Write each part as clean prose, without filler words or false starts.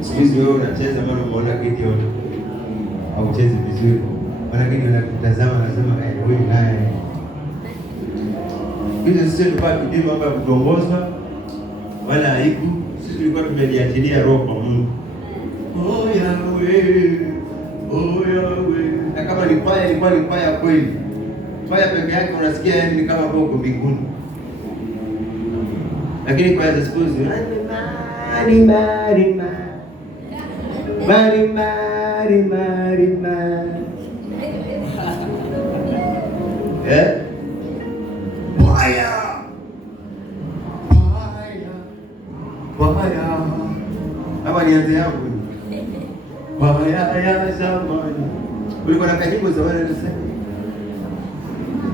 Siku wewe unacheza maana umeona Gideon au ucheze vizuri. Maana Gideon anakutazama anasema huyu naye. Sisi tulikuwa kidini mambo ya kuongozwa wala haiku. Sisi tulikuwa tumejiachilia roho kwa Mungu. Oh Yahweh, oh Yahweh. Na kama ni kwaya ilikuwa ni kwaya kweli. Kwaya peke yake unasikia yani ni kama roho mbinguni. Lakini kwaya za siku hizi Kwaya. Hapa nianze hapo. Kwaya ya zamani. Ulikuwa na kanyimbo za wale wanasema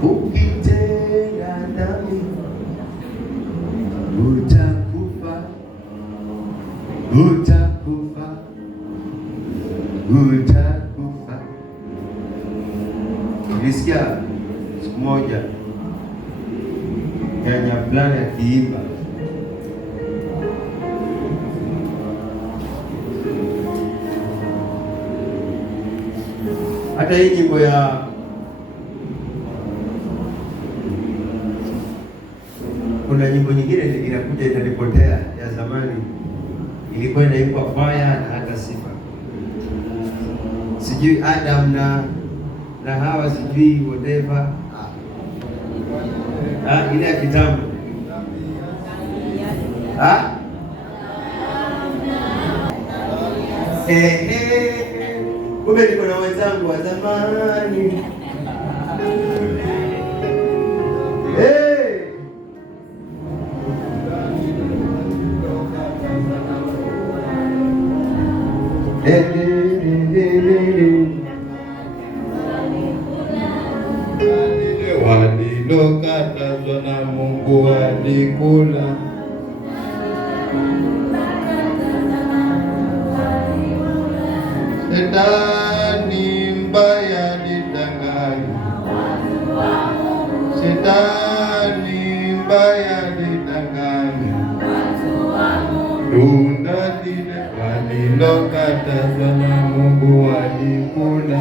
ukitenda dhambi utakufa. Nilisikia siku moja Kenya fulani akiimba hata hii nyimbo ya kuna nyimbo nyingine inakuja inanipotea ya zamani, ilikuwa inaimbwa kwaya na hata sifa, sijui Adam na Hawa, sijui whatever ile ya kitambo kumbe niko na wenzangu wa zamani. Walilokatazwa na Mungu walikula. Shetani mbaya lidanganya, Shetani mbaya lidanganya, tunda lile walilokatazwa na Mungu walikula.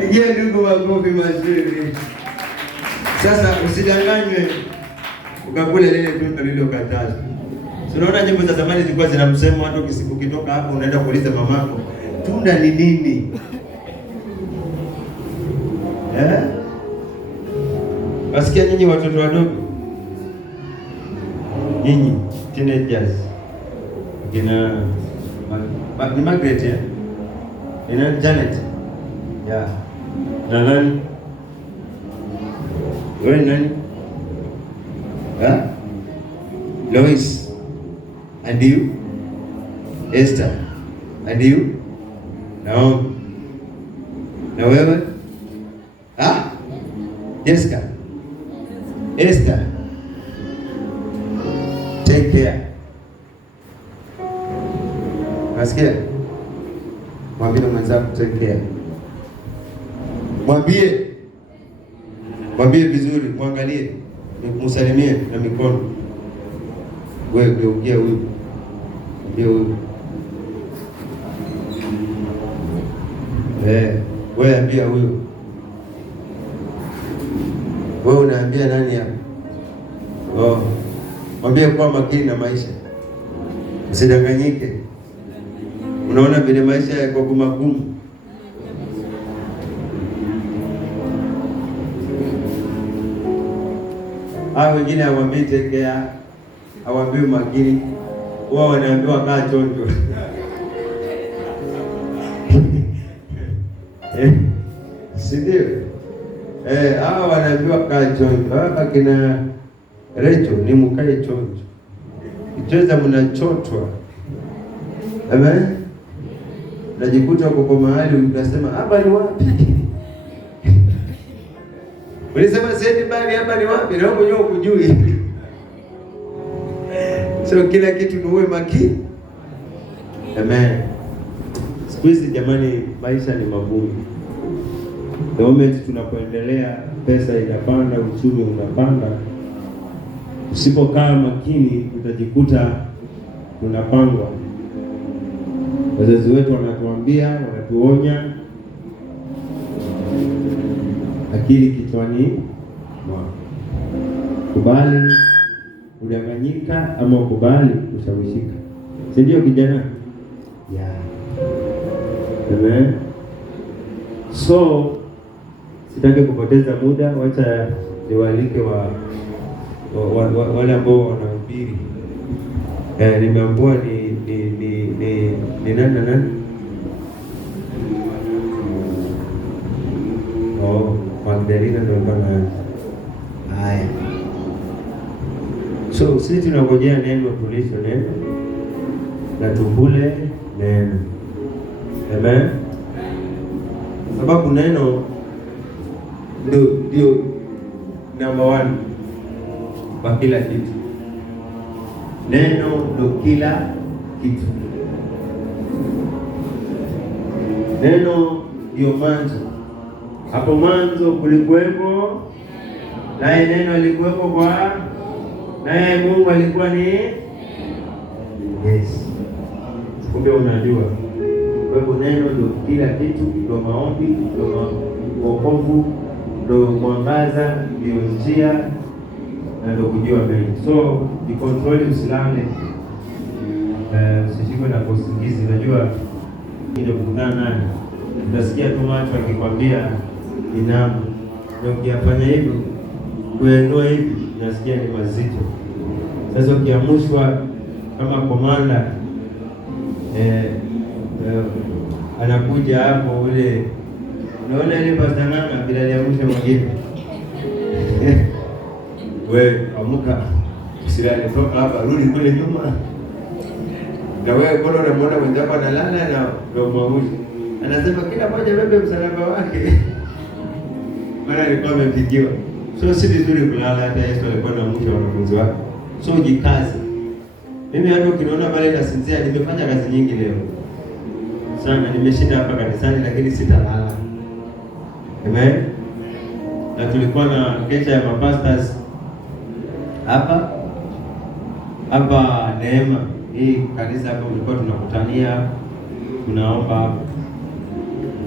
Pigia ndugu makofi mazuri. Sasa usidanganywe ukakula lile tunda lililokatazwa. Unaona nyimbo za zamani zilikuwa zinamsema watu ukitoka hapo unaenda kuuliza mamako, tunda ni nini? Wasikia nyinyi watoto wadogo? Nyinyi teenagers. Ni Margaret ya? Ina Janet. Ya. Na nani? Wewe nani? Lois. And you? Esther. And you? Naomi. Na wewe? Jessica. Esther. Take care. Nasikia? Mwambie mwenzako take care. Mwambie vizuri, mwangalie, msalimie na mikono. Wewe geukia huyu. Ndio huyu. Wewe ambia huyo. Wewe unaambia nani hapa? Mwambie kwa makini na maisha. Usidanganyike. Unaona vile maisha yako magumu. Wengine hawambii tekea, hawambii makini. Wao wanaambiwa kaa chonjo. Si ndio? Hawa wanaambiwa kaa chonjo. Hapa kina Recho ni mkae chonjo. Icheza mnachotwa. Amen. Najikuta uko mahali unasema hapa ni wapi? Ulisema siendi bali hapa ni wapi? Na wewe mwenyewe ukujui. So kila kitu ni uwe makini. Amen. Siku hizi jamani, maisha ni magumu. The moment tunapoendelea, pesa inapanda, uchumi unapanda. Usipokaa makini utajikuta unapangwa. Wazazi wetu wanatuambia, wanatuonya, akili kichwani mwako. Kubali udanganyika ama ukubali kushawishika, si ndio kijana? Amen. So sitaki kupoteza muda, wacha niwaalike wale ambao wanahubiri. Nimeambiwa ni nani na nani? Magdalena ndio kama haya. So sisi tunangojea neno, tulisho neno na tukule neno. Amen. Sababu neno ndio number 1 kwa kila kitu. Neno ndio kila kitu. Neno ndio mwanzo. Hapo mwanzo kulikuwepo, naye neno alikuwepo kwa, naye Mungu alikuwa ni yes. Kumbe unajua. Kwa hivyo neno ndio kila kitu, ndio maombi, ndio wokovu, ndio mwangaza, ndio njia, na ndio kujua mengi. So jikontroli, usilale, usishikwe na usingizi. Najua ndio kukutana naye, utasikia tu macho akikwambia inama, na ukiyafanya hivyo, kuenua hivi, unasikia ni mazito. Sasa ukiamushwa kama komanda, anakuja hapo ule, unaona ile pastanana bila liamusha mwingine. Wewe amuka, usilale, toka hapa, rudi kule nyuma. Na wewe bora unamwona mwenzako analala na ndio mwamuzi. Anasema kila mmoja bebe msalaba wake. Maana alikuwa amepigiwa. So si vizuri kulala, hata Yesu alikuwa anaamsha wanafunzi wake. So jikaze. Mimi hata ukiniona pale nasinzia, nimefanya kazi nyingi leo sana, nimeshinda hapa kanisani, lakini sitalala. Amen. Na tulikuwa na kesha ya mapastors hapa Neema. Hii kanisa hapa tulikuwa tunakutania, tunaomba.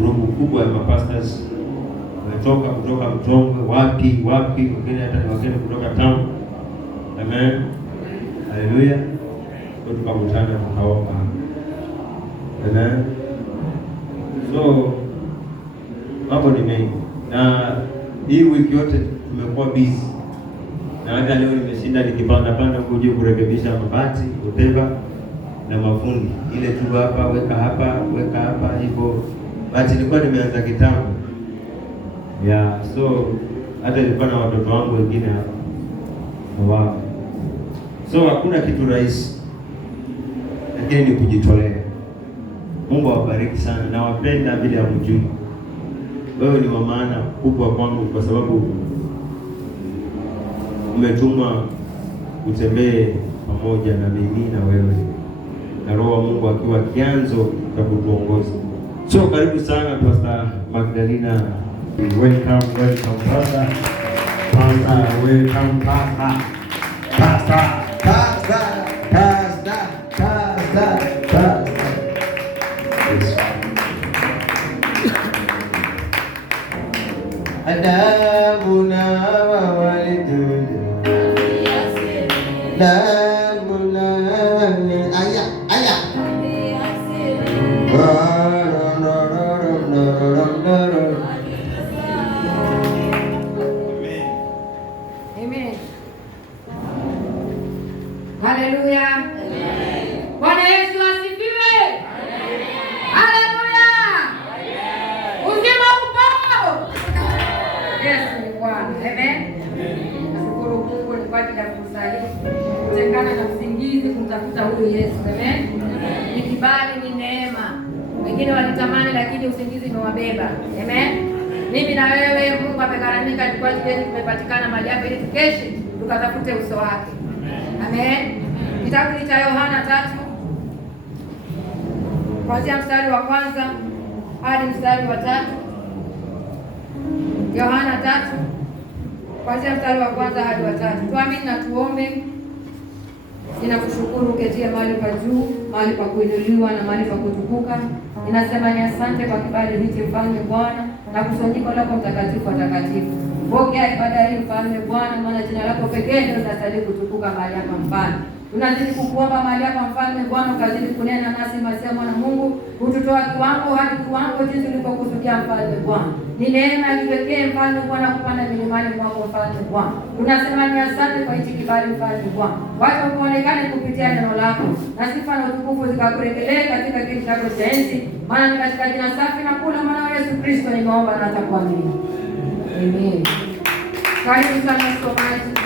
Grupu kubwa ya mapastors wametoka kutoka Mtongwe, wapi, wengine hata ni wageni kutoka town. Amen. Haleluya. Tukakutana tukaomba. Amen. So mambo ni mengi, na hii wiki yote tumekuwa busy, na hata leo nimeshinda nikipanda kuja kurekebisha mabati, uteba na mafundi, ile tu hapa weka hapa hivyo. Bati nilikuwa nimeanza kitambo. So hata nilikuwa na watoto wangu wengine hapa. Wow. So hakuna kitu rahisi, lakini ni kujitolea. Mungu awabariki sana, na wapenda bila mjui. Wewe ni wa maana kubwa kwangu, kwa sababu umetumwa utembee pamoja na mimi na wewe, na Roho wa Mungu akiwa kianzo cha kutuongoza. So karibu sana Pastor Magdalena. Welcome Pastor. Welcome Pastor. Adamu na wawalidudu Adamu na wawalidudu Aya Amen. Haleluya. Bwana Yesu asifiwe. Haleluya. Uzima upo. Yesu ni Bwana. Amen. Nashukuru Mungu kwa ajili ya fursa hii. Kutengana na usingizi kumtafuta huyu Yesu. Amen. Ni kibali, ni neema. Wengine walitamani lakini usingizi umewabeba. Amen. Mimi na wewe Mungu amegharamika kwa ajili yetu, tumepatikana mahali hapa ili tukeshe tukatafute uso wake. Amen. Kitabu cha Yohana 3 kuanzia mstari wa 1 hadi mstari wa 3. Yohana 3 kuanzia mstari wa kwanza hadi wa 3. Tuamini na tuombe. Ninakushukuru uketie mahali pa juu, mahali pa kuinuliwa na mahali pa kutukuka. Ninasema ni asante kwa kibali hiki Mfalme Bwana na kusanyiko lako mtakatifu watakatifu. Pokea ibada hii Mfalme Bwana, maana jina lako pekee ndio linastahili kutukuka mahali hapa Mfalme. Tunazidi kukuomba mahali hapa Mfalme Bwana, ukazidi kunena nasi Masia Mwana Mungu, ututoa kiwango hadi kiwango jinsi ulivyokusudia Mfalme Bwana. Ni neema ya kipekee Mfalme Bwana kupanda milimani mwako Mfalme Bwana. Tunasema ni asante kwa hichi kibali Mfalme Bwana. Wacha kuonekane kupitia neno lako na sifa na utukufu zikakuregelee katika kiti chako cha enzi, maana ni katika jina safi na kula mwana Yesu Kristo nimeomba na atakuamini. Amen. Karibu sana msomaji.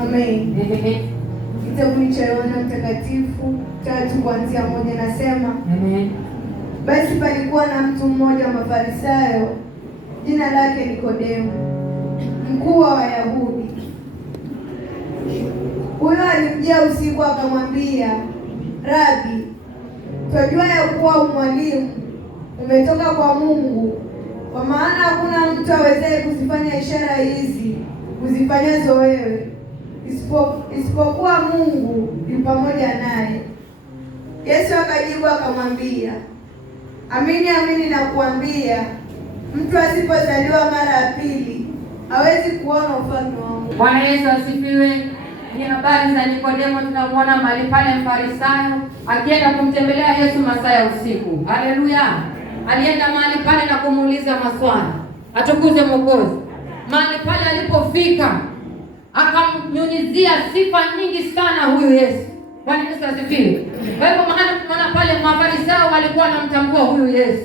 Amen. Kitabu cha Yohana Mtakatifu 3 kuanzia 1 nasema, Amen. Basi palikuwa na mtu mmoja wa Mafarisayo, jina lake Nikodemo, mkuu wa Wayahudi. Huyo alimjia usiku akamwambia, Rabi, twajua ya kuwa mwalimu umetoka kwa Mungu, kwa maana hakuna mtu awezaye kuzifanya ishara hizi uzifanyazo wewe isipokuwa Mungu yu pamoja naye. Yesu akajibu akamwambia, amini amini nakuambia, mtu asipozaliwa mara ya pili hawezi kuona ufalme wa Mungu. Bwana Yesu asifiwe. Ni habari za Nikodemo, tunamwona mahali pale Mfarisayo akienda kumtembelea Yesu masaa ya usiku. Haleluya. Alienda mahali pale na kumuuliza maswali. Atukuze Mwokozi. Mahali pale alipofika akamnyunyizia sifa nyingi sana huyu Yesu. Bwana Yesu asifiwe. Kwa hivyo mahali tunaona pale Mafarisayo walikuwa wanamtambua huyu Yesu.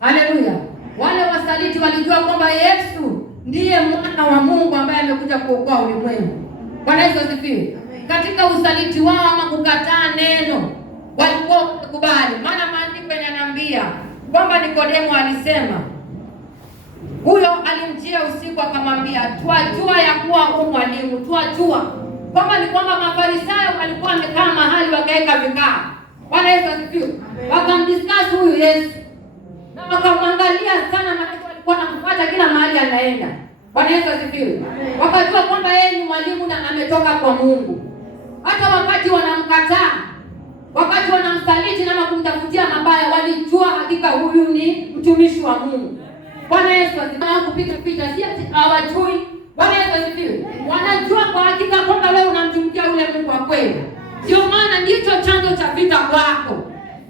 Haleluya. Wale wasaliti walijua kwamba Yesu ndiye mwana wa Mungu ambaye amekuja kuokoa ulimwengu. Bwana Yesu asifiwe. Katika usaliti wao ama kukataa neno, walikuwa wakubali. Maana maandiko yananiambia kwamba Nikodemo alisema, huyo alimjia usiku akamwambia, twajua ya kuwa huyu mwalimu, twajua kwamba ni kwamba Mafarisayo walikuwa wamekaa mahali wakaweka vikao. Bwana Yesu asifiwe. Wakamdiscuss huyu Yesu na wakamwangalia sana, maana walikuwa wanamfuata kila mahali anaenda. Bwana Yesu asifiwe. Wakajua kwamba yeye ni mwalimu na ametoka kwa Mungu. Hata wakati wanamkataa, wakati wanamsaliti na kumtafutia mabaya, walijua hakika huyu ni mtumishi wa Mungu. Bwana Yesu asifiwe. Kupiga picha si ati hawajui. Bwana Yesu asifiwe. Wanajua kwa hakika kwamba wewe unamtumikia yule Mungu wa kweli. Ndio maana ndicho chanzo cha vita kwako.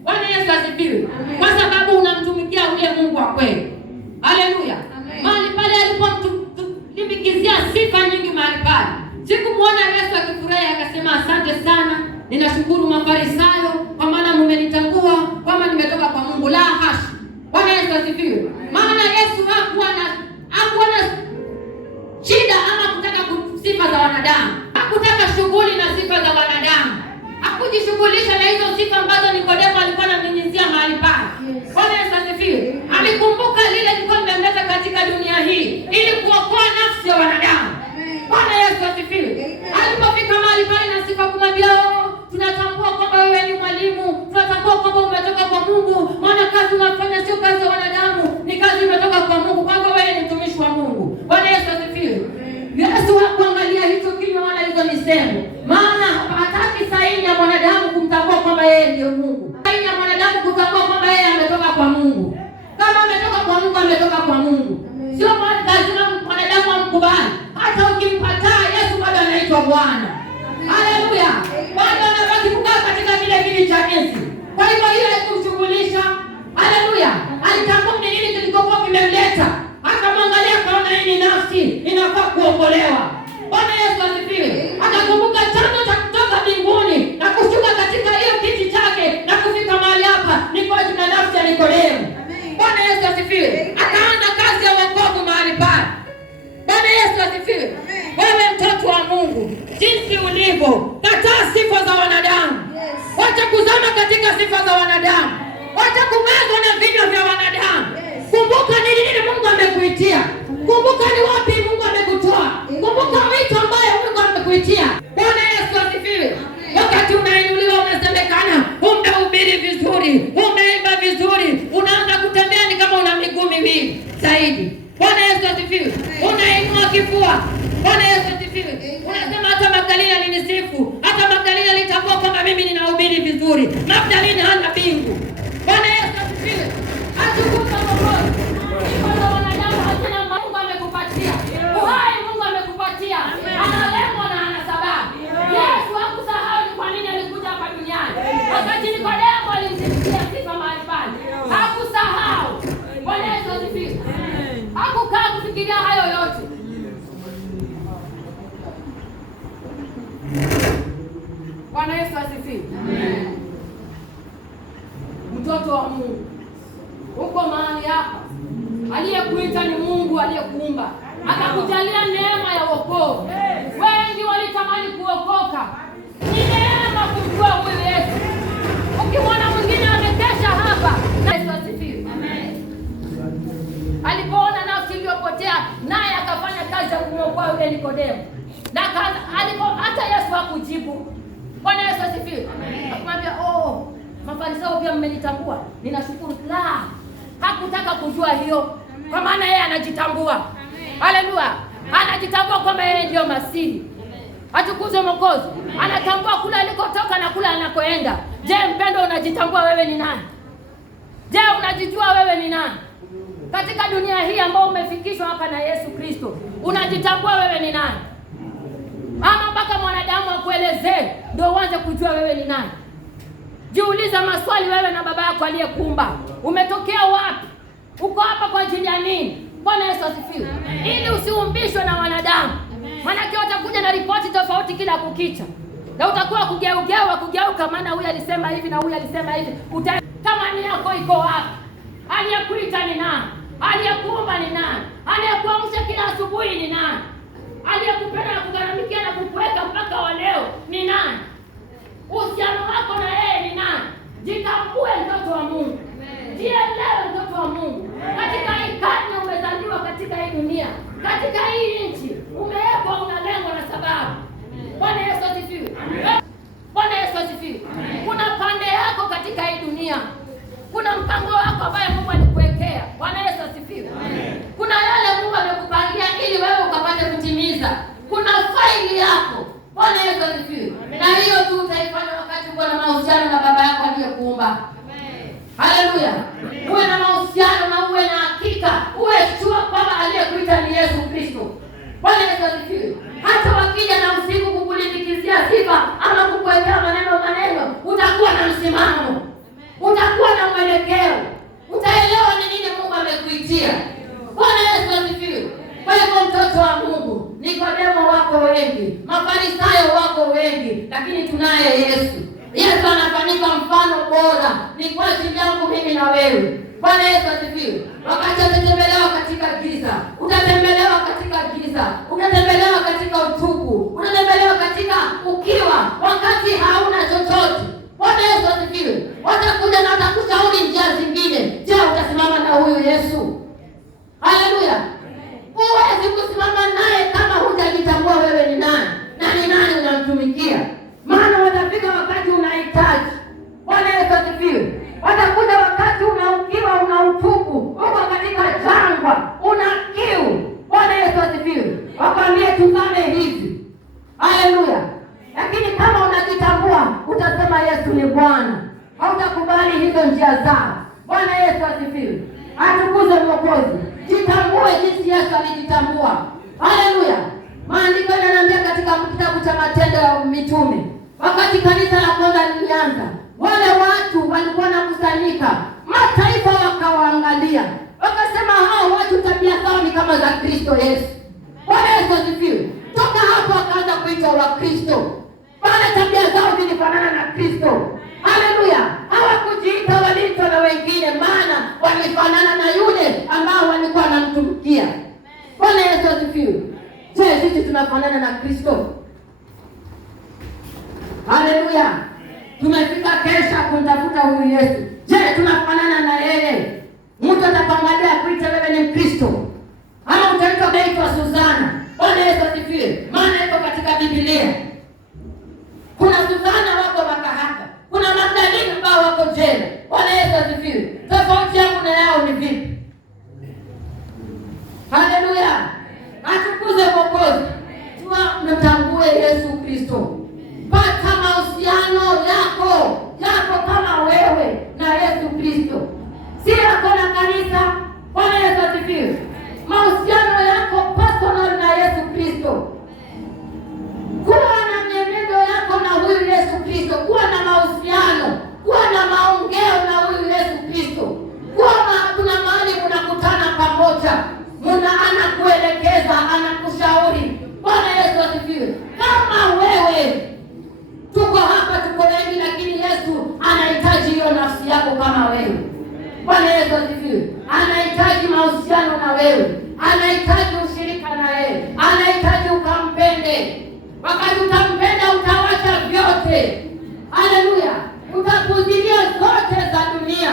Bwana Yesu asifiwe. Kwa sababu unamtumikia yule Mungu wa kweli. Haleluya. Mahali pale alipomlimbikizia sifa nyingi mahali pale. Sikumuona Yesu akifurahi akasema, asante sana, ninashukuru Mafarisayo kwa maana mmenitambua kwamba nimetoka kwa Mungu. La hasha. Bwana Yesu asifiwe. Maana Yesu hakuwa na shida ama kutaka sifa za wanadamu. Hakutaka shughuli na sifa za wanadamu. Hakujishughulisha na hizo sifa ambazo Nikodemo alikuwa anamnyunyizia mahali pale. Bwana Yesu asifiwe. Alikumbuka lile lilikuwa limemleta katika dunia hii ili kuokoa nafsi ya wanadamu. Bwana Yesu asifiwe. Alipofika mahali pale na sifa kumwambia, tunatambua kwamba wewe ni mwalimu, tunatambua kwamba umetoka kwa Mungu, maana kazi unafanya sio kazi ya wanadamu, ni kazi imetoka kwa Mungu, kwamba wewe ni mtumishi wa Mungu. Bwana Yesu asifiwe. Yesu hakuangalia hicho kinywa wala hizo misemo, maana hataki saini ya mwanadamu kumtambua kwamba yeye ndiye Mungu. Saini ya mwanadamu kutambua kwamba yeye ametoka kwa Mungu. Kama ametoka kwa Mungu, ametoka kwa Mungu. Sio lazima mwanadamu amkubali. Hata ukimpataa Yesu bado anaitwa Bwana. Haleluya. Bado anabaki kukaa katika vile vile cha enzi. Kwa hivyo ile kumshughulisha. Haleluya. Alitambua ni nini kilikokuwa kimemleta. Akamwangalia kaona hii nafsi inafaa kuokolewa. Bwana Yesu asifiwe. Akakumbuka chanzo cha kutoka mbinguni na kushuka katika hiyo kiti chake na kufika mahali hapa ni kwa jina nafsi ya Nikodemo. Bwana Yesu asifiwe. Akaanza kazi ya wokovu mahali pale. Bwana Yesu asifiwe. Wewe mtoto wa Mungu, jinsi ulivyo, kataa sifa za wanadamu. Wacha kuzama katika sifa za wanadamu. Wacha kumezwa na vinywa vya wanadamu. Kumbuka ni nini Mungu amekuitia. Kumbuka ni wapi Mungu amekutoa. Kumbuka wito ambaye Mungu amekuitia. Bwana Yesu asifiwe. Wakati unainuliwa unasemekana umehubiri vizuri. bidii zaidi. Bwana Yesu asifiwe. Unainua kifua. Bwana Yesu asifiwe. Unasema hata Magdalena alinisifu. Hata Magdalena alitambua kwamba mimi ninahubiri vizuri. Magdalena hana mbingu. Bwana Yesu asifiwe. Atukuka Mungu. Kwa wanadamu hatuna Mungu amekupatia. Uhai Mungu amekupatia. Ana lengo na ana sababu. Yesu hakusahau ni kwa nini alikuja hapa duniani. Wakati Nikodemo alimsikia sifa mahali pale. Hakusahau. Bwana Yesu asifiwe. Hakukaa kufikiria hayo yote. Bwana Yesu asifiwe. Amen. Mtoto wa Mungu, uko mahali hapa. Aliyekuita ni Mungu aliyekuumba. Akakujalia neema ya wokovu. Wengi walitamani kuokoka. Ni neema kujua huyu Yesu. Ukimwona mwingine amekesha hapa. Yesu asifiwe. Amen. Alipoona nafsi iliyopotea, naye akafanya kazi ya kumwokoa yule Nikodemo. Na hata Yesu hakujibu. Bwana Yesu asifiwe. Akamwambia, Mafarisayo pia mmenitambua. Ninashukuru. La, hakutaka kujua hiyo. Kwa maana yeye anajitambua. Haleluya. Anajitambua kwamba yeye ndio Masihi. Atukuzwe Mwokozi. Anatambua kule alikotoka na kule anakoenda. Je, mpendo, unajitambua wewe ni nani? Je, unajijua wewe ni nani? Katika dunia hii ambao umefikishwa hapa na Yesu Kristo, unajitambua wewe ni nani? Ama mpaka mwanadamu akuelezee ndio uanze kujua wewe ni nani? Jiuliza maswali wewe na baba yako aliyekuumba. Umetokea wapi? Uko hapa kwa ajili ya nini? Bwana Yesu asifiwe. Ili usiumbishwe na wanadamu. Maana utakuja na ripoti tofauti kila kukicha. Na utakuwa kugeuka maana huyu alisema hivi na huyu alisema hivi. Kama nia yako iko wapi? Aliyekuita ni nani? Aliyekuumba ni nani? Aliyekuamsha kila asubuhi ni nani? Aliyekupenda na kugharamikia na kukuweka mpaka wa leo ni nani? Uhusiano wako na yeye ni nani? Jitambue mtoto wa Mungu. Jielewe mtoto wa Mungu. Katika hii karne umezaliwa, katika hii dunia, katika hii nchi umewekwa, una lengo na sababu. Bwana Yesu asifiwe. Bwana Yesu asifiwe. Kuna pande yako katika hii dunia. Kuna mpango wako ambaye Mungu alikuwekea. Bwana Yesu asifiwe. Kuna yale Mungu amekupangia ili wewe ukapate kutimiza. Kuna faili yako. Bwana Yesu asifiwe. Na hiyo tu utaifanya wakati uko na mahusiano na baba yako aliyekuumba. Haleluya. Uwe na mahusiano na uwe na hakika. Uwe sure kwamba aliyekuita ni Yesu Kristo. Bwana Yesu asifiwe. Hata wakija na usiku kukulindikizia sifa ama kukuwekea maneno, utakuwa na msimamo. Utakuwa na mwelekeo. Utaelewa ni nini Mungu amekuitia. Bwana Yesu asifiwe. Kwa hivyo mtoto wa Mungu, Nikodemo wako wengi, Mafarisayo wako wengi, lakini tunaye Yesu. Yesu anafanyika mfano bora. Ni kwa ajili yangu mimi na wewe. Bwana Yesu asifiwe. Wakati utatembelewa katika giza, utatembelewa katika giza, utatembelewa katika utupu, utatembelewa katika ukiwa, wakati hauna chochote. Bwana Yesu asifiwe. Watakuja na watakushauri njia zingine. Je, utasimama na huyu Yesu? Haleluya. Huwezi kusimama naye kama hujajitambua wewe ni nani na ni nani unamtumikia. Maana watafika wakati unahitaji. Bwana Yesu asifiwe. Watakuja wakati unaukiwa, unautupu, uko katika jangwa, una kiu. Bwana Yesu asifiwe. Wakwambie tuzame hivi. Haleluya. Lakini kama unajitambua, utasema Yesu ni Bwana. Hautakubali hizo njia zao. Bwana Yesu asifiwe. Atukuzwe Mwokozi. Jitambue jinsi Yesu alijitambua. Haleluya. Maandiko yananiambia katika kitabu cha Matendo ya Mitume, wakati kanisa la kwanza lilianza, wale watu walikuwa wanakusanyika, mataifa wakawaangalia, wakasema hao watu tabia zao ni kama za Kristo Yesu. Bwana Yesu asifiwe. Toka hapo wakaanza kuitwa Wakristo. Bwana, tabia zao zilifanana na Kristo. Haleluya. Hawakujiita, waliitwa na wengine, maana walifanana na yule ambao walikuwa wanamtumikia. Bwana Yesu asifiwe. Je, sisi tunafanana na Kristo? Haleluya. Tumefika kesha kumtafuta huyu Yesu. Je, tunafanana na yeye? Mtu atapangalia kuita wewe ni Mkristo, ama utaitwa Beitwa Suzana. Bwana Yesu asifiwe. Maana iko katika Biblia. Kuna Suzana wako makahaba, kuna Magdalena ambao wako jela. Bwana Yesu asifiwe. Tofauti yangu na yao ni vipi? Atukuze Mwokozi. Mtambue Yesu Kristo. Pata mahusiano yako kama wewe na Yesu Kristo, si yako na kanisa. Bwana Yesu asifiwe. Mahusiano yako personal na Yesu Kristo. Kuwa na mienendo yako na huyu Yesu Kristo. Kuwa na mahusiano, kuwa na maongeo na huyu Yesu Kristo. Kuna mahali mnakutana pamoja, anakuelekeza, anakushauri. Bwana Yesu asifiwe. Kama wewe, tuko hapa, tuko wengi, lakini Yesu anahitaji hiyo nafsi yako kama wewe. Bwana Yesu asifiwe. Anahitaji mahusiano na wewe, anahitaji ushirika na yeye, anahitaji ukampende. Wakati utampenda utawacha vyote. Haleluya. Utapuzilia zote za dunia,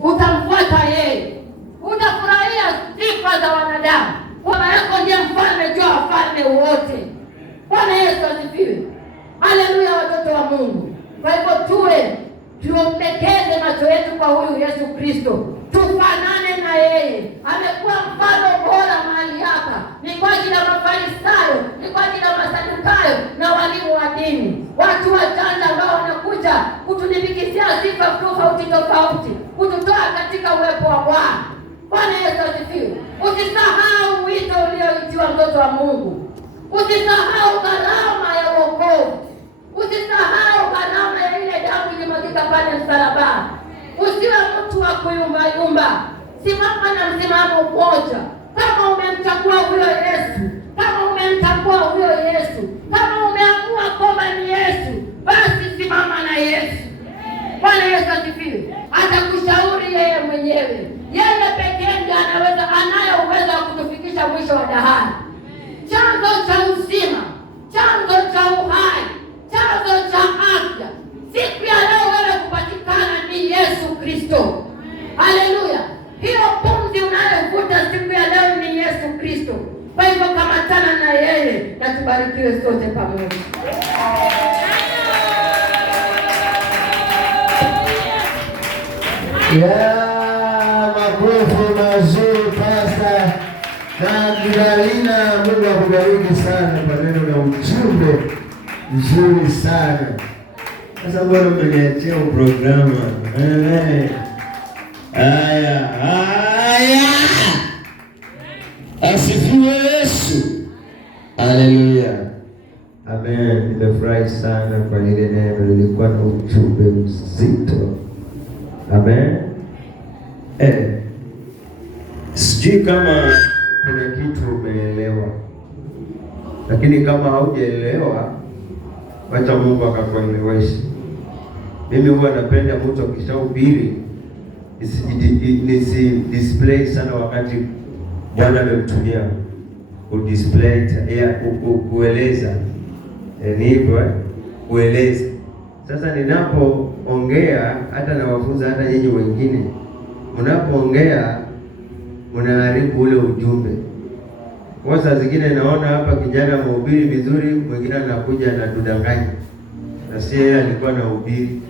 utamfuata yeye. Utafurahia sifa za wanadamu. Bwana yako ndiye mfalme juu ya wafalme wote. Bwana Yesu asifiwe. Haleluya, watoto wa Mungu. Kwa hivyo tumpekeze macho yetu kwa huyu Yesu Kristo. Tufanane na yeye. Amekuwa mfano bora mahali hapa. Ni kwa ajili ya Mafarisayo, ni kwa ajili ya Masadukayo na walimu wa dini. Watu wajanja ambao wanakuja kutunifikisia sifa tofauti, kututoa katika uwepo wa Bwana. Bwana Yesu asifiwe. Usisahau wito ulioitiwa mtoto wa Mungu. Usisahau gharama ya wokovu. Usisahau gharama ya ile damu ilimwagika pale msalabani. Usiwe mtu wa kuyumba. Simama na msimamo mmoja. Kama umemchagua huyo Yesu, kama umemtambua huyo Yesu, kama umeamua kwamba ni Yesu, basi simama na Yesu. Bwana Yesu asifiwe. Atakushauri yeye mwenyewe. Yeye pekee ndiye anayo uwezo wa kutufikisha mwisho wa dahari. Chanzo cha uzima, chanzo cha uhai, chanzo cha afya. Siku ya leo wewe kupatikana ni Yesu Kristo. Haleluya. Hiyo pumzi unayovuta siku ya leo ni Yesu Kristo. Kwa hivyo kamatana na yeye na tubarikiwe sote pamoja. Makofi mazuri Pasta na Gidalina. Mungu akubariki sana kwa neno na ujumbe mzuri sana. Sasa mbona mmeniachia programu? Haya. Asifiwe Yesu. Haleluya. Amen. Nimefurahi sana kwa ile neno, lilikuwa na ujumbe mzito. Amen. Sijui kama kuna kitu umeelewa, lakini kama haujaelewa, wacha Mungu akakuelewesha. Mimi huwa napenda mtu akishahubiri nisi display sana wakati Bwana amemtumia kudisplay kueleza. Ni hivyo kueleza. Sasa ninapoongea, hata nawafunza hata nyinyi wengine, mnapoongea mnaharibu ule ujumbe. Kwa saa zingine naona hapa kijana mhubiri vizuri, mwingine anakuja na tudanganya, na si yeye alikuwa na ubiri.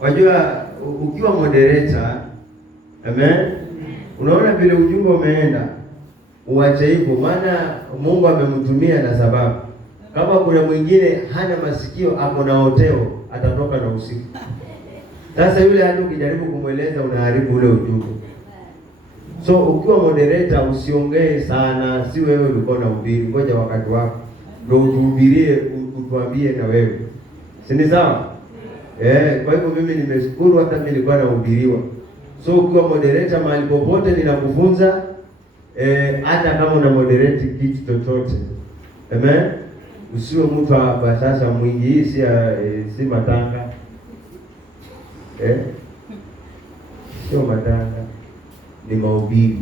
Wajua ukiwa moderator, amen, unaona vile ujumbe umeenda, uache hivyo, maana Mungu amemtumia na sababu. Kama kuna mwingine hana masikio, ako na hoteo, atatoka na usiku. Sasa yule hata ukijaribu kumweleza unaharibu ule ujumbe. So ukiwa moderator usiongee sana, si wewe ulikuwa na ubiri, ngoja wakati wako ndio utuhubirie, utuambie na wewe. Si ni sawa? Kwa hivyo mimi nimeshukuru, hata mimi nilikuwa nahubiriwa. So ukiwa moderator mahali popote ninakufunza, hata kama una moderate kitu chochote. Amen. Usiwe mtu wa bashasha mwingi. Hii si matanga. Sio matanga, ni mahubiri.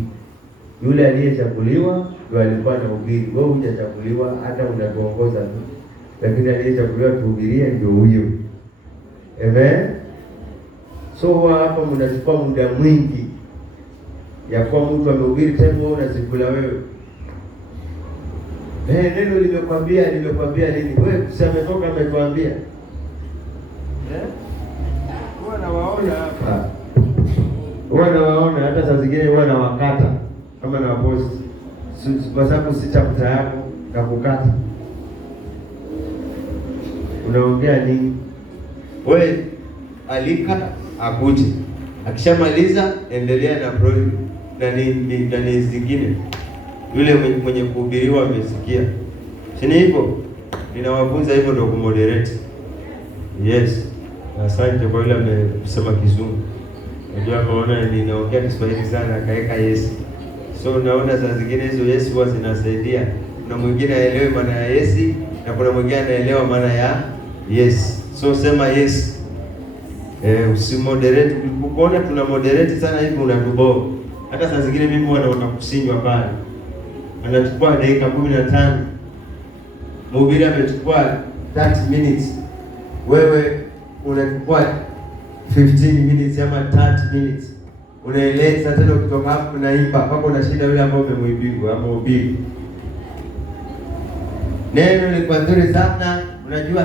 Yule aliyechaguliwa ndio alikuwa na ubiri. Wewe hujachaguliwa, hata unatuongoza tu, lakini aliyechaguliwa tuhubirie ndio huyo. Amen. So hapa mnachukua muda mwingi ya kwa mtu amehubiri, tena wewe unasikula wewe. Neno limekwambia nini? Wewe usametoka amekwambia. Huwa nawaona hapa. Huwa nawaona hata saa zingine huwa nawakata kama na post. kwa sababu si chakula yako kakukata. Unaongea nini? Wewe alika akuje, akishamaliza endelea na project na ni zingine. Yule mwenye kuhubiriwa amesikia, si hivyo? Ninawafunza hivyo ndio kumoderate. Yes, asante kwa yule amesema Kizungu. Unajua maana ninaongea Kiswahili sana akaweka yes. So naona saa zingine hizo yes huwa zinasaidia. Kuna mwingine aelewe maana ya yes na kuna mwingine anaelewa maana ya yes. So sema yes. Usimoderate. Ukiona tuna moderate sana hivi unatuboa. Hata saa zingine mimi huwa naona kusinywa pale. Anachukua dakika 15. Mhubiri amechukua 30 minutes. Wewe unachukua 15 minutes ama 30 minutes. Unaeleza tena kutoka hapo unaimba mpaka unashinda yule ambao umemwibigwa ama ubiri. Neno ni kwa nzuri sana. Unajua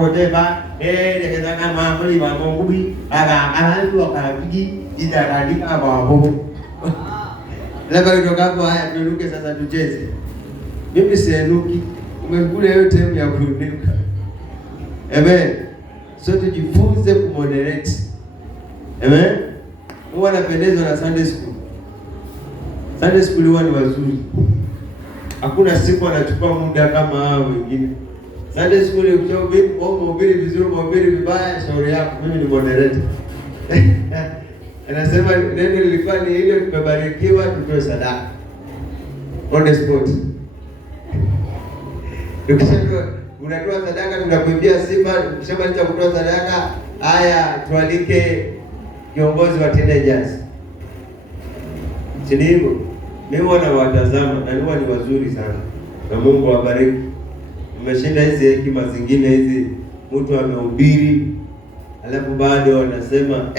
whatever deketaka mamuli wa Mungu akaanza akapigi idadika hapo. Labda kutoka hapo haya turuke sasa tucheze. Mimi sienuki. Umekula hiyo time ya kuruka. Amen. So tujifunze kumoderate. Amen. Huwa napendezwa na Sunday school. Sunday school huwa ni wazuri. Hakuna siku anachukua muda kama hao wengine. Sunday school ukihubiri, mhubiri vizuri, mhubiri vibaya, shauri yako. Mimi ni moderator. Anasema neno lilikuwa ni ile tumebarikiwa tutoe sadaka. On the spot. Ukishakuwa unatoa sadaka tunakuimbia sifa, ukishamaliza kutoa sadaka, haya tualike kiongozi wa teenagers. Si hivyo? Mimi wana watazama na huwa ni wazuri sana. Na Mungu awabariki. Umeshinda hizi hekima zingine hizi. Mtu amehubiri alafu bado anasema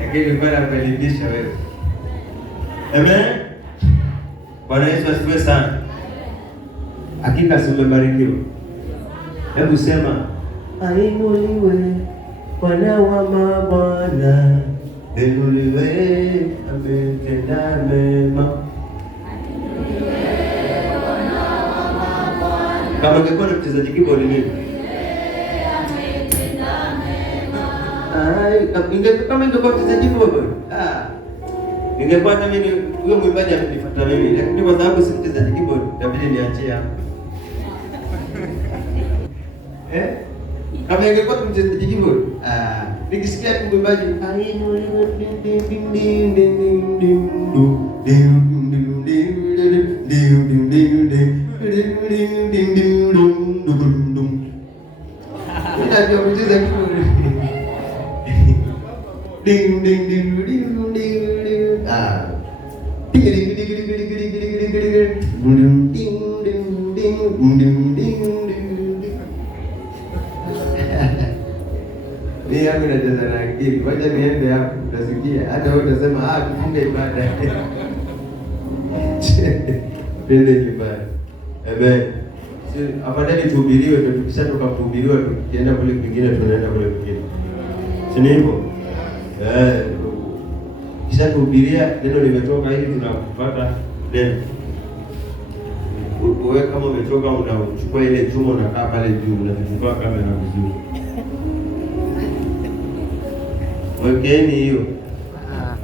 lakini bwana amelindisha wewe. Amen. Bwana Yesu asifiwe sana. Hakika umebarikiwa. Hebu sema ainuliwe Bwana wa mabwana, ainuliwe ametenda mema. Kama ungekuwa na mchezaji keyboard nini? Kama ingekuwa mchezaji keyboard. Ningekuwa na mimi huyo mwimbaji amenifuata mimi, lakini kwa sababu si mchezaji keyboard, itabidi niachie hapo. Kama ingekuwa mchezaji keyboard, nikisikia mwimbaji unajua kucheza keyboard. Ding ding ding ding ding. Ni yangu nacheza na akili. Wacha niende hapo, utasikia. Hata wewe utasema tufunge ibada. Twende nyumbani. Amen. Afadhali tuhubiriwe, tukishatoka kuhubiriwa tukienda kule kwingine tunaenda kule kwingine. Si ni hivyo? Kisha kuhubiria neno limetoka hivi tunapata neno. Wewe kama umetoka unachukua ile chuma unakaa pale juu unachukua kamera vizuri. Wekeeni hiyo.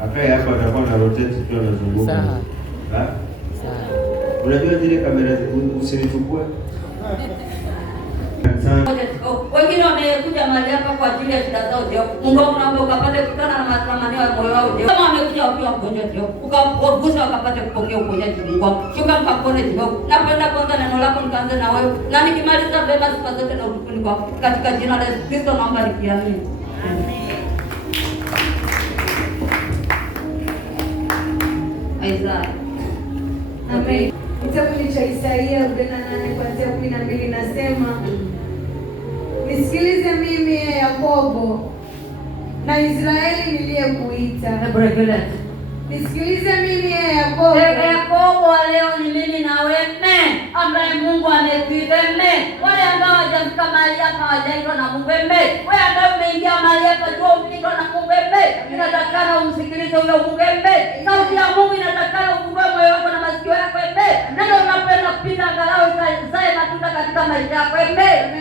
Akae hapa anakuwa na rotate tu anazunguka. Sawa. Unajua zile kamera usinichukue. Wengine wamekuja mahali hapa kwa ajili ya shida zao ndio. Mungu anaomba ukapate kukutana na matamanio ya moyo wao ndio. Kama wamekuja wakiwa wagonjwa ndio. Ukawagusa wakapate kupokea uponyaji Mungu. Shuka mkapone ndio. Napenda kwanza neno lako nikaanze na wewe. Na nikimaliza beba sifa zote na utukufu kwako. Katika jina la Yesu Kristo naomba nikiamini. Amen. Isaiah. Amen. Kitabu cha Isaia 48 kuanzia 12 nasema, nisikilize mimi Yakobo na Israeli niliyekuita. Nisikilize mimi Yakobo. Yakobo leo ni mimi na wewe ambaye Mungu amekuita. hapa hawajaitwa na Mungu. Wewe ambaye umeingia mahali hapa jua umeitwa na Mungu. Inatakana umsikilize huyo Mungu. Sauti ya Mungu inatakana ufungue moyo wako na masikio yako. Ndio unapenda kupita angalau zae matunda katika maisha yako.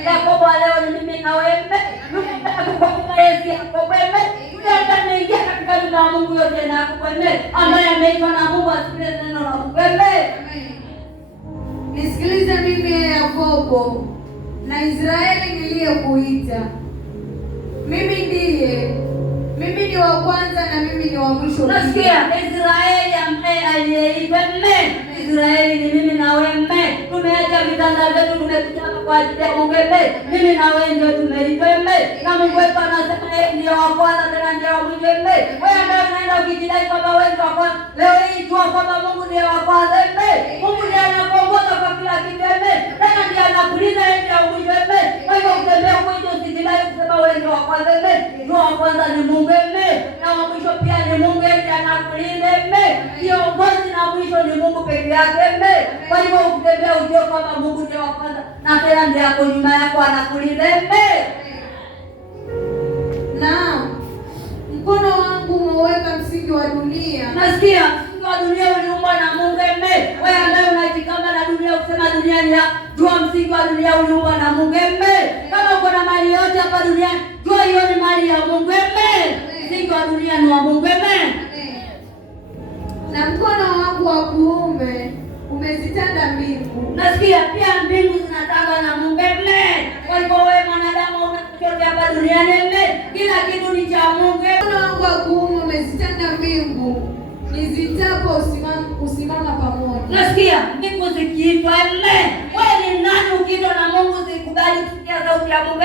Yakobo leo ni mimi na wewe. Kwa Yesu Yakobo. Yule ameingia katika nyumba ya Mungu yote na Yakobo. Ambaye ameitwa na Mungu asikilize neno la Mungu. Nisikilize mimi Yakobo na Israeli niliyekuita. Mimi ni wa kwanza na mimi ni wa mwisho. Nasikia Israeli ambaye aliyeitwa. Israeli ni mimi na wewe. Tumeacha vitanda vyetu tumekuja kwa ajili ya Mungu. Mimi na wewe ndio tumeitwa. Na Mungu wetu anasema yeye ndio wa kwanza tena ndio wa mwisho. Wewe ndio unaenda ukijidai kwamba wewe ndio wa kwanza. Leo hii jua kwamba Mungu ndiye wa kwanza. Mungu ndiye anakuongoza kwa kila kitu. Tena ndiye anakulinda yeye ndio wa mwisho. Kwa hivyo utembee huko nje usijidai kusema wewe ndio wa kwanza. Ndio wa kwanza ni Mungu. Na wa mwisho pia ni Mungu ndiye anakulinda. Kiongozi na mwisho ni Mungu pekee yake. Kwa hivyo ukitembea ujue kwamba Mungu ndiye wa kwanza na tena ndiye yako nyuma yako anakulinda. Naam. Mkono wangu umeweka msingi wa dunia. Nasikia msingi wa dunia uliumbwa na Mungu. Wewe ambaye unajikamba na dunia kusema dunia ni yako, jua msingi wa dunia uliumbwa na Mungu. Kama uko na mali yote hapa duniani, jua hiyo ni mali ya Mungu. Msingi wa dunia ni wa Mungu. Na mkono wangu wa kuume umezitanda mbingu. Nasikia pia mbingu zinatanga na Mungu. Kwa hivyo wewe mwanadamu una chochote hapa duniani. Kila kitu ni cha Mungu. Mkono wangu wa kuume umezitanda mbingu. Nizitapo usimama pamoja. Nasikia mbingu zikiitwa. Wewe ni nani ukiitwa na Mungu zikubali kusikia sauti ya Mungu?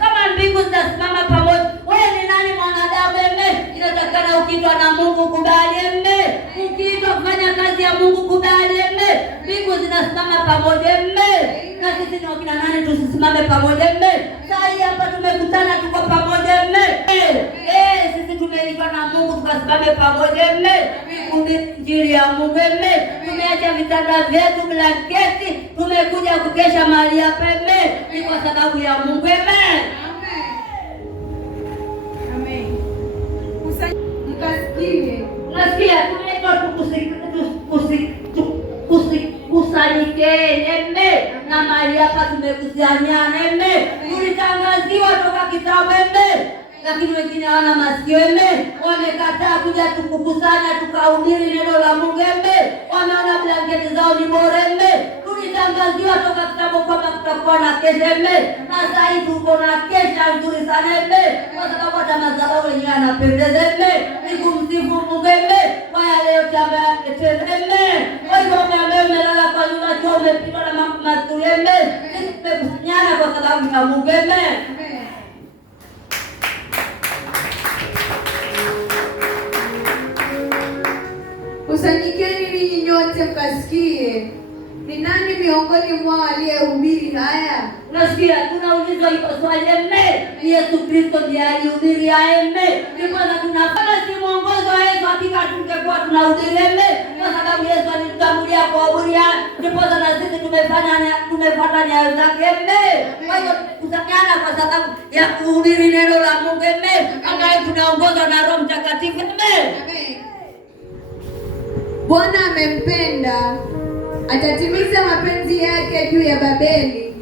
Kama mbingu zitasimama pamoja, wewe ni nani mwanadamu? Inatakana ukiitwa na Mungu kubali. Ukiitwa kufanya kazi ya Mungu kubali. Mbingu zinasimama pamoja. Na sisi ni wakina nani tusisimame pamoja? Sasa hapa tumekutana tuko pamoja. Sisi tumeitwa na Mungu tukasimame pamoja. Injili ya Mungu. Tumeacha vitanda vyetu blanketi, tumekuja kukesha mahali hapa. Ni kwa sababu ya Mungu. Amen. Mkasikie. Nasikia tumeitwa kusanyikeni. Na mahali hapa tumekusanyana. Tulitangaziwa toka kitabu. Lakini wengine hawana masikio. Wamekataa kuja tukukusanya tukahubiri neno la Mungu. Wameona blanketi zao ni bora. Tulitangaziwa toka kitabu kwamba kutakuwa na kesha. Na sasa hivi tuko na kesha nzuri sana. Kwa sababu hata madhabahu yenyewe yanapendeza. Ni kumsifu Mungu kwa yale yote ambayo ametenda. Kwa hivyo ambaye umelala kwa nyumba tu umepitwa na mambo mazuri. Sisi tumekusanyana kwa sababu ya Mungu. Kusanyikeni ninyi nyote mkasikie. Ni nani miongoni mwao aliyehubiri haya? Nasikia tunaulizwa hilo swali. Ni Yesu Kristo ndiye alihubiri haya. Ndipo tunapata si mwongozo wa Yesu, hakika tungekuwa tunahubiri. Kwa sababu Yesu alitangulia kuhubiri. Ndipo na sisi tumefuata nyayo zake. Kwa hiyo kusanyana kwa sababu ya kuhubiri neno la Mungu. Ambaye tunaongozwa na Roho Mtakatifu. Bwana amempenda, atatimiza mapenzi yake juu ya Babeli,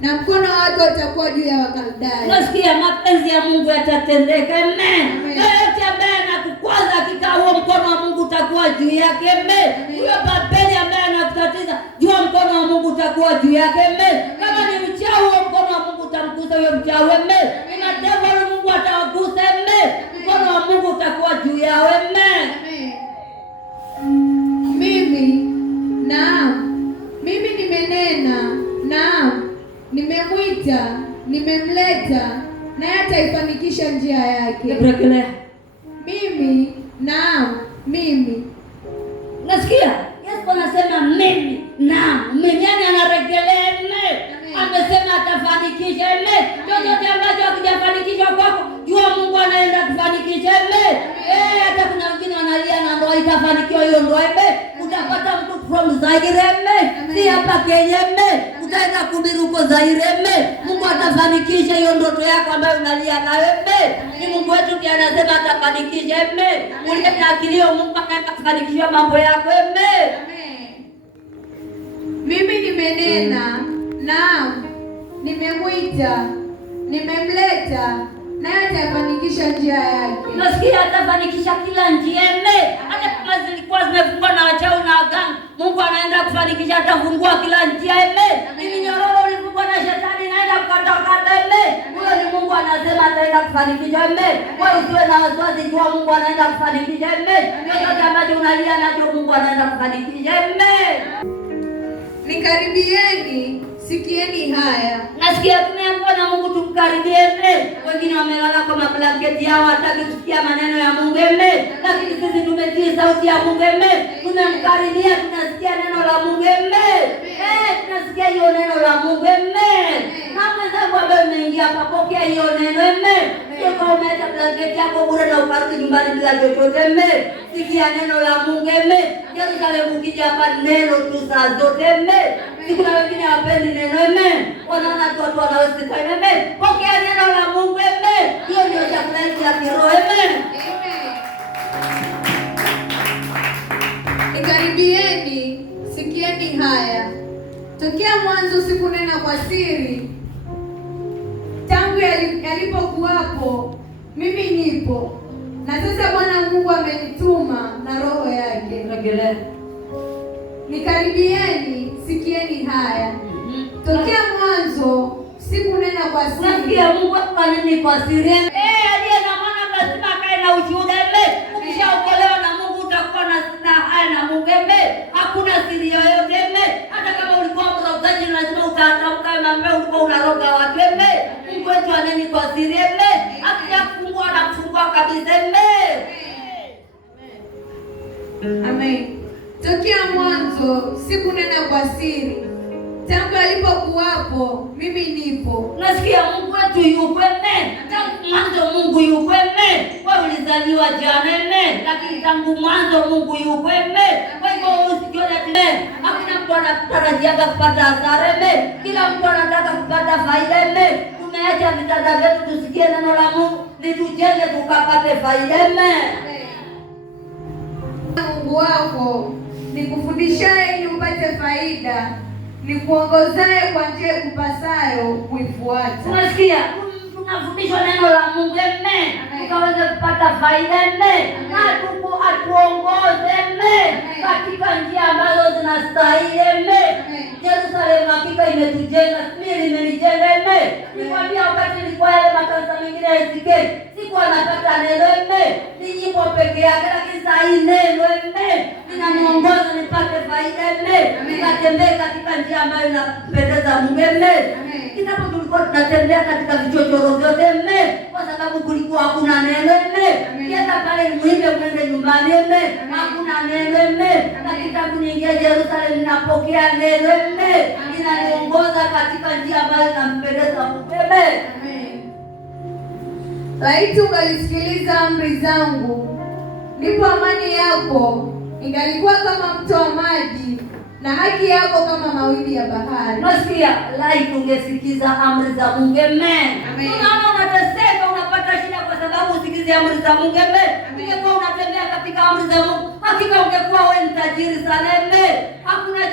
na mkono wake utakuwa juu ya Wakaldai. Nasikia mapenzi ya Mungu yatatendeka. Yote ambaye anakukwaza hakika huo mkono wa Mungu utakuwa juu yake. Huyo Babeli ambaye anakutatiza, jua mkono wa Mungu utakuwa juu yake. Kama ni mchawi, huo mkono wa Mungu utamgusa huyo mchawi. Ina devil, Mungu atawagusa. Mkono wa Mungu utakuwa juu yao. Mimi nimenena, naam, nimemwita, nimemleta, naye ataifanikisha njia yake. Mimi. Nasikia Yesu anasema mimi, mimi, yani anarejelea. Amesema atafanikisha. Chochote ambacho hakijafanikishwa kwako, jua Mungu anaenda kufanikisha. Hata kuna wengine wanalia na ndoa itafanikiwa hiyo ndoa. Utapata mtu from Zaire. si hapa Kenya mme, utaenda kuhubiri huko Zaire mme. Mungu atafanikisha hiyo ndoto yako ambayo unalia nayo mme. Ni Mungu wetu ndiye anasema atafanikisha mme. Uliye na akilio Mungu atafanikisha mambo yako mme. Mimi nimenena, naam, nimemwita, nimemleta, naye atafanikisha njia yake. Nasikia atafanikisha kila njia mme. Hata kama zilikuwa zimefungwa na wachawi na waganga, Mungu anaenda kufanikisha, atafungua kila njia mme. Mimi nyororo ulifungwa na shetani, naenda kukatakata mme. Huyo ni Mungu anasema ataenda kufanikisha mme. Wewe usiwe na wasiwasi, jua Mungu anaenda kufanikisha mme. Chochote ambacho unalia nacho Mungu anaenda kufanikisha mme. Nikaribieni, sikieni haya. Nasikia tumeambiwa na Mungu tumkaribie mme. Wengine wamelala kwa mablanketi yao, hataki kusikia maneno ya Mungu mme. Lakini sisi tumetii sauti ya Mungu mme. Tumemkaribia, tunasikia neno la Mungu mme. Tunasikia hiyo neno la Mungu mme. Na mwenzangu ambaye umeingia hapa, pokea hiyo neno mme. Sio kama umeacha blanketi yako bure na ukarudi nyumbani bila chochote mme. Sikia neno la Mungu mme. Yerusalemu ukija hapa neno tu saa zote mme. Kuna wengine hawapendi neno mme. Wanaona tu watu wanawezeka mme. Pokea neno la Mungu mme. Hiyo ndio chakula ya kiroho mme. Nikaribieni, sikieni haya. Tokea mwanzo sikunena kwa siri, tangu yalipokuwapo mimi nipo. Na sasa Bwana Mungu amenituma na roho yake. Nikaribieni, sikieni haya. Tokea mwanzo sikunena kwa siri. Nasikia Mungu akaneni kwa siri. Aliye na maana lazima akae na ushuhuda mme. Ukishaokolewa na Mungu utakuwa na haya na Mungu mme. Hakuna siri yoyote mme. Hata kama ulikuwa mrogaji lazima utatamka mme, ulikuwa unaroga watu mme. Mungu wetu aneni kwa siri mme. Akishafungua na kufungua kabisa mme. Amen. Tokea mwanzo sikunena kwa siri, tangu alipokuwapo mimi nipo. Nasikia Mungu wetu yuko mme. Tangu mwanzo Mungu yuko mme. Wewe ulizaliwa jana mme, lakini tangu mwanzo Mungu yuko mme. Kwa hivyo usijione mme. Hakuna mtu anatarajia kupata hasara mme. Kila mtu anataka kupata faida mme. Tumeacha vitanda vyetu tusikie neno la Mungu, litujenge tukapate faida mme. Mungu wako nikufundishaye ili upate faida, nikuongozaye kwa njia ikupasayo kuifuata. Unasikia? Tunafundishwa neno la Mungu mme, tukaweze kupata faida mme, na atuongoze mme katika njia ambazo zinastahili mme. Yerusalemu hakika imetujenga, mimi imenijenga mme. Nikwambia wakati nilikuwa yale makanisa mengine ya SK, sikuwa napata neno mme, ni nyimbo peke yake, lakini saa hii neno mme linaniongoza nipate faida mme, nikatembee katika njia ambayo inapendeza Mungu mme. Kitabu tulikuwa tunatembea katika vichochoro vyote mme, kwa sababu kulikuwa hakuna neno mme. Kienda pale muimbe mwende nyumbani mme, hakuna neno mme. Na kitabu niingia Yerusalemu napokea neno mme, inaniongoza katika njia ambayo inampendeza Mungu mme. Laiti ungalisikiliza amri zangu, ndipo amani yako ingalikuwa kama mto wa maji, na haki yako kama mawimbi ya bahari. Nasikia laiti ungesikiza amri za Mungu mme. Unaona unateseka, unapata shida kwa sababu usikize amri za Mungu mme. Ungekuwa unatembea katika amri za Mungu, hakika ungekuwa wewe ni tajiri sana mme. Hakuna